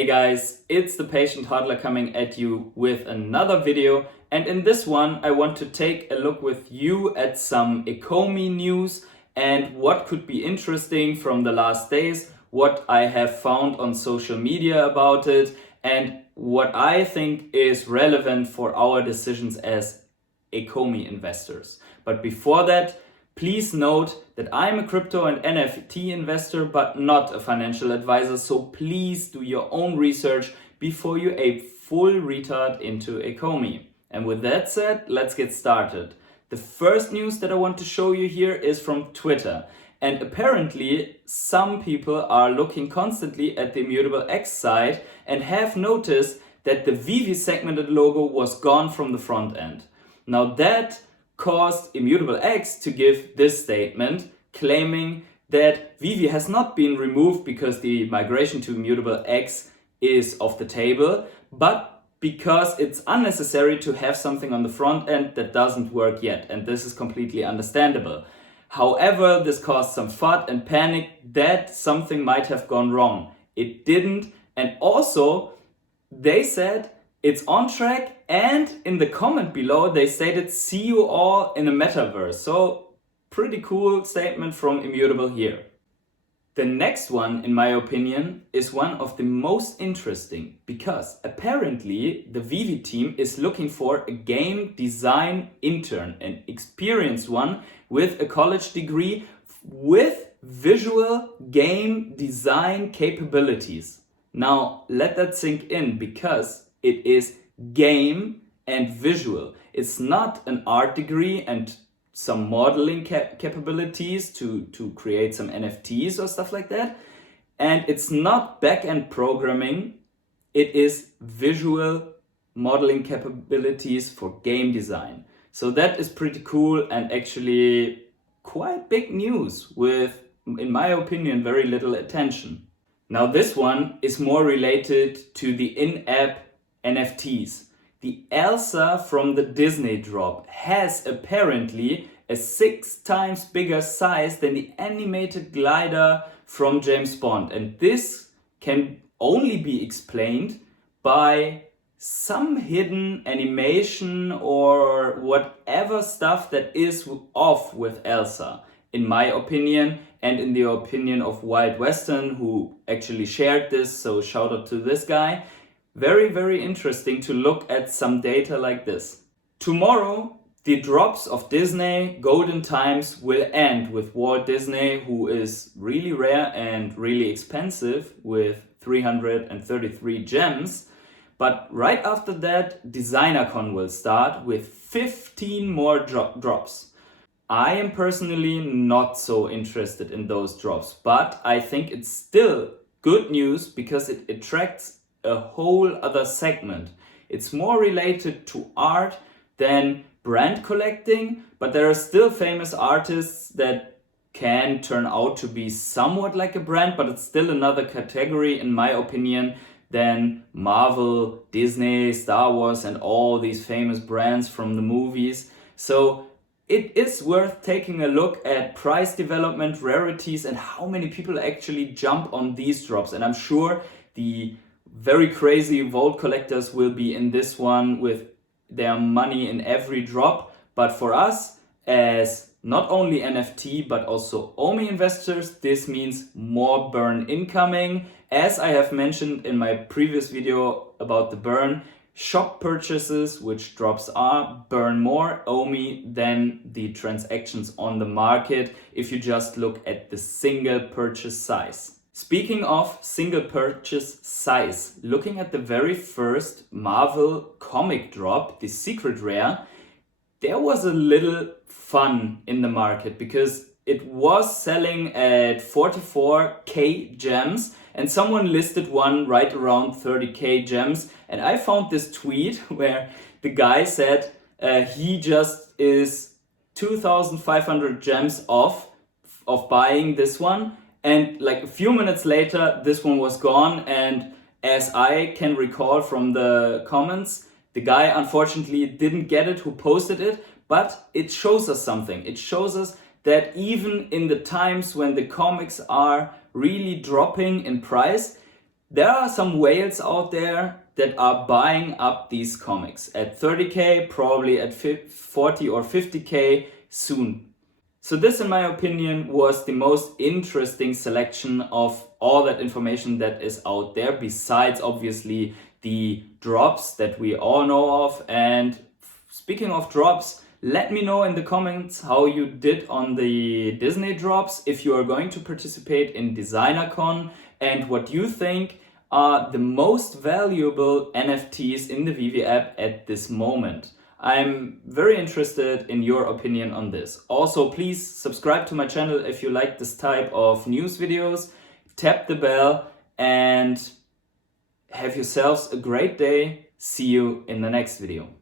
Hey guys, it's the Patient Hodler coming at you with another video, and in this one I want to take a look with you at some Ecomi news and what could be interesting from the last days, what I have found on social media about it, and what I think is relevant for our decisions as Ecomi investors. But before that, please note that I'm a crypto and NFT investor, but not a financial advisor, so please do your own research before you ape full retard into Ecomi. And with that said, let's get started. The first news that I want to show you here is from Twitter. And apparently some people are looking constantly at the Immutable X site and have noticed that the Veve segmented logo was gone from the front end. Now that caused Immutable X to give this statement claiming that Veve has not been removed because the migration to Immutable X is off the table, but because it's unnecessary to have something on the front end that doesn't work yet, and this is completely understandable. However, this caused some FUD and panic that something might have gone wrong. It didn't, and also they said it's on track, and in the comment below they stated see you all in a metaverse. So pretty cool statement from Immutable here. The next one, in my opinion, is one of the most interesting because apparently the Veve team is looking for a game design intern, an experienced one with a college degree with visual game design capabilities. Now let that sink in because it is game and visual. It's not an art degree and some modeling capabilities to create some NFTs or stuff like that. And it's not back-end programming. It is visual modeling capabilities for game design. So that is pretty cool and actually quite big news with, in my opinion, very little attention. Now this one is more related to the in-app NFTs. The Elsa from the Disney drop has apparently a 6 times bigger size than the animated glider from James Bond. And this can only be explained by some hidden animation or whatever stuff that is off with Elsa, in my opinion, and in the opinion of Wild Western, who actually shared this, so shout out to this guy. Very, very interesting to look at some data like this. Tomorrow, the drops of Disney Golden Times will end with Walt Disney, who is really rare and really expensive with 333 gems. But right after that, Designercon will start with 15 more drops. I am personally not so interested in those drops, but I think it's still good news because it attracts a whole other segment. It's more related to art than brand collecting, but there are still famous artists that can turn out to be somewhat like a brand, but it's still another category, in my opinion, than Marvel, Disney, Star Wars, and all these famous brands from the movies. So it is worth taking a look at price development, rarities, and how many people actually jump on these drops. And I'm sure the very crazy vault collectors will be in this one with their money in every drop. But for us, as not only NFT but also OMI investors, this means more burn incoming. As I have mentioned in my previous video about the burn, shop purchases, which drops are, burn more OMI than the transactions on the market if you just look at the single purchase size. Speaking of single purchase size, looking at the very first Marvel comic drop, the Secret Rare, there was a little fun in the market because it was selling at 44k gems and someone listed one right around 30k gems. And I found this tweet where the guy said he just is 2,500 gems off of buying this one. And like a few minutes later, this one was gone. And as I can recall from the comments, the guy unfortunately didn't get it who posted it, but it shows us something. It shows us that even in the times when the comics are really dropping in price, There are some whales out there that are buying up these comics at 30k, probably at 40 or 50k soon. So this, in my opinion, was the most interesting selection of all that information that is out there, besides obviously the drops that we all know of. And speaking of drops, let me know in the comments how you did on the Disney drops, if you are going to participate in Designercon, and what you think are the most valuable NFTs in the Veve app at this moment. I'm very interested in your opinion on this. Also, please subscribe to my channel if you like this type of news videos. Tap the bell and have yourselves a great day. See you in the next video.